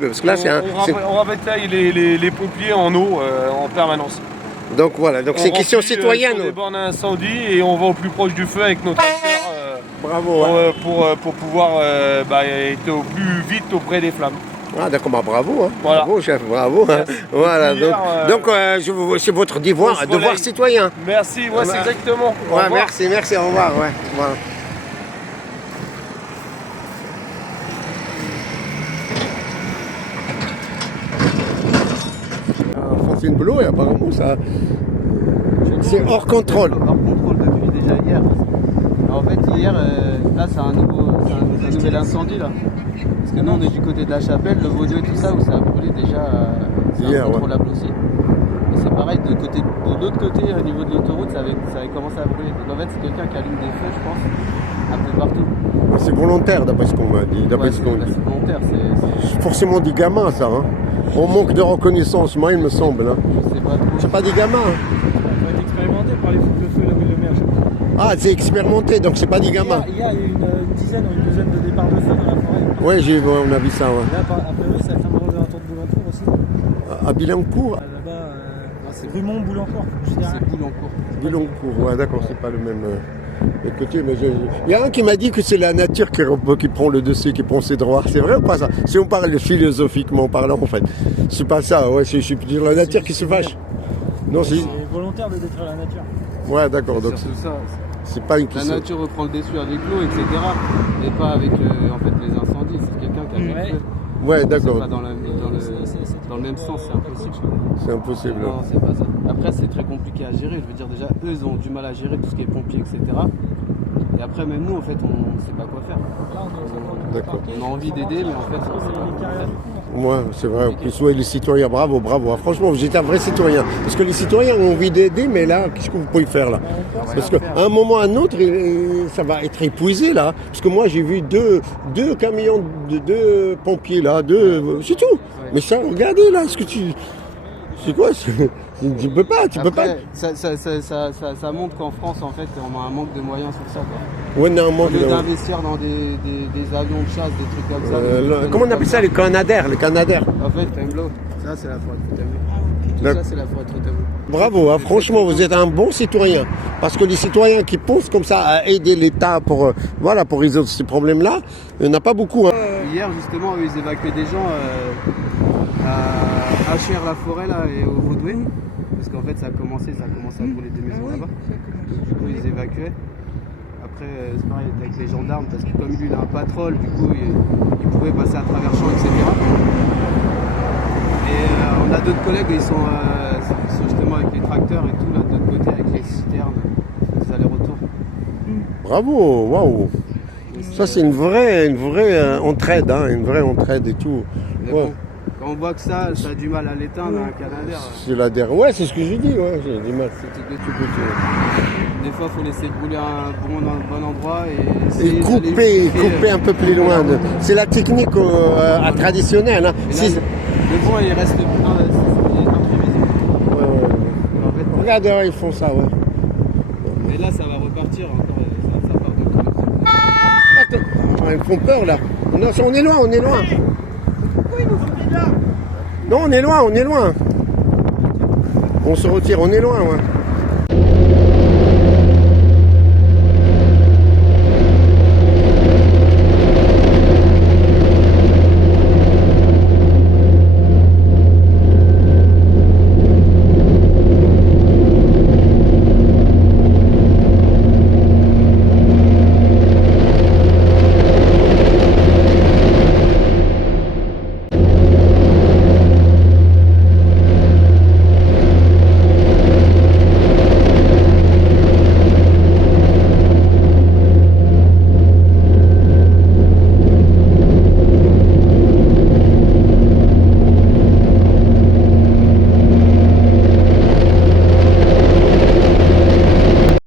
peu, parce que là, on ravitaille les pompiers en eau en permanence. Donc voilà, donc c'est une question citoyenne. Sur des bornes à incendie et on va au plus proche du feu avec nos tracteurs Bravo. pour pouvoir être au plus vite auprès des flammes. Ah d'accord, bah, bravo, hein. Voilà. Bravo chef, bravo. Hein. Voilà, donc c'est votre devoir citoyen. Merci, ouais, c'est exactement. Ouais, merci, au revoir. Ouais, voilà. Fontainebleau, et apparemment ça c'est hors contrôle. Hors contrôle depuis déjà hier. Alors, en fait hier, là c'est un nouvel incendie là. Parce que nous on est du côté de la Chapelle, le Vaudou et tout ça où ça a brûlé déjà, c'est incontrôlable aussi. Et c'est pareil de l'autre côté au niveau de l'autoroute ça avait commencé à brûler. Donc en fait c'est quelqu'un qui allume des feux je pense, un peu partout. C'est volontaire d'après ce qu'on m'a dit. C'est volontaire, c'est forcément des gamins ça. Hein. On manque de reconnaissance, moi il me semble. Hein. Je sais pas trop. C'est pas des gamins. Hein. Ça va être expérimenté par les feux de feu, le maire. Ah, c'est expérimenté, donc c'est pas des gamins. Il y a une dizaine ou une douzaine de départs de feu dans la forêt. Oui, on a vu ça. Ouais. Là, après eux, ça fait un tour de Boulancourt aussi. À Bilancourt Là-bas, c'est Rumont-Boulancourt. C'est Boulancourt. Bilancourt, ouais, d'accord, c'est pas le même côté. Mais il y a un qui m'a dit que c'est la nature qui prend le dessus, qui prend ses droits. C'est vrai ou pas ça? Si on parle philosophiquement parlant, en fait. C'est pas ça, ouais, je peux dire la nature qui se fâche. Non, c'est volontaire de détruire la nature. Ouais, d'accord, donc c'est ça. C'est pas une La nature reprend le dessus avec l'eau, etc. Et pas avec en fait, les incendies. C'est quelqu'un qui a mis le feu. Ouais, d'accord. C'est pas dans le même sens, c'est impossible. C'est impossible. Non, c'est pas ça. Après, c'est très compliqué à gérer. Je veux dire, déjà, eux, ils ont du mal à gérer tout ce qui est pompiers, etc. Et après, même nous, en fait, on ne sait pas quoi faire. D'accord. On a envie d'aider, mais en fait, on ne sait pas quoi faire. Ouais, c'est vrai. En plus, ouais, les citoyens, bravo. Franchement, vous êtes un vrai citoyen. Parce que les citoyens ont envie d'aider, mais là, qu'est-ce que vous pouvez faire là? Parce qu'à un moment ou à un autre, ça va être épuisé là. Parce que moi, j'ai vu deux camions de deux pompiers là, c'est tout. Mais ça, regardez là, c'est quoi? Tu peux pas. Ça montre qu'en France, en fait, on a un manque de moyens sur ça. Quoi. Ouais, non, au lieu d'investir dans des avions de chasse, des trucs comme ça. Comment on appelle ça, les Canadair? En fait, Fontainebleau, ça c'est la forêt de Fontainebleau. Tout ça c'est la forêt de Fontainebleau. Bravo, hein, franchement, vous êtes un bon citoyen. Parce que les citoyens qui pensent comme ça à aider l'État pour résoudre ces problèmes-là, il n'y en a pas beaucoup. Hein. Hier, justement, ils évacuaient des gens à Cher-la-Forêt là, et au Vaudoué. Parce qu'en fait, ça a commencé à brûler des maisons là-bas. Donc, du coup, ils évacuaient. Après, c'est pareil avec les gendarmes, parce que comme lui, il a un patrol, du coup, il pouvait passer à travers champs, etc. Et on a d'autres collègues, ils sont justement avec les tracteurs et tout, là, de l'autre côté, avec les citernes, les allers-retours. Bravo, waouh! Ça, c'est une vraie entraide, hein, une vraie entraide et tout. Ouais. Bon, quand on voit que ça a du mal à l'éteindre, un Canadair. C'est la dernière. Ouais, c'est ce que j'ai dit, ouais, j'ai du mal. Des fois, il faut laisser brûler un bon endroit et couper un peu plus loin. C'est la technique traditionnelle. Hein. Le vent, il reste imprévisible. En fait, regarde, ils font ça, ouais. Mais là, ça va repartir encore. Ça part de tout. Attends, ils font peur là. Non, on est loin. Pourquoi ils nous ont mis là? Non, on est loin. On se retire, on est loin, ouais.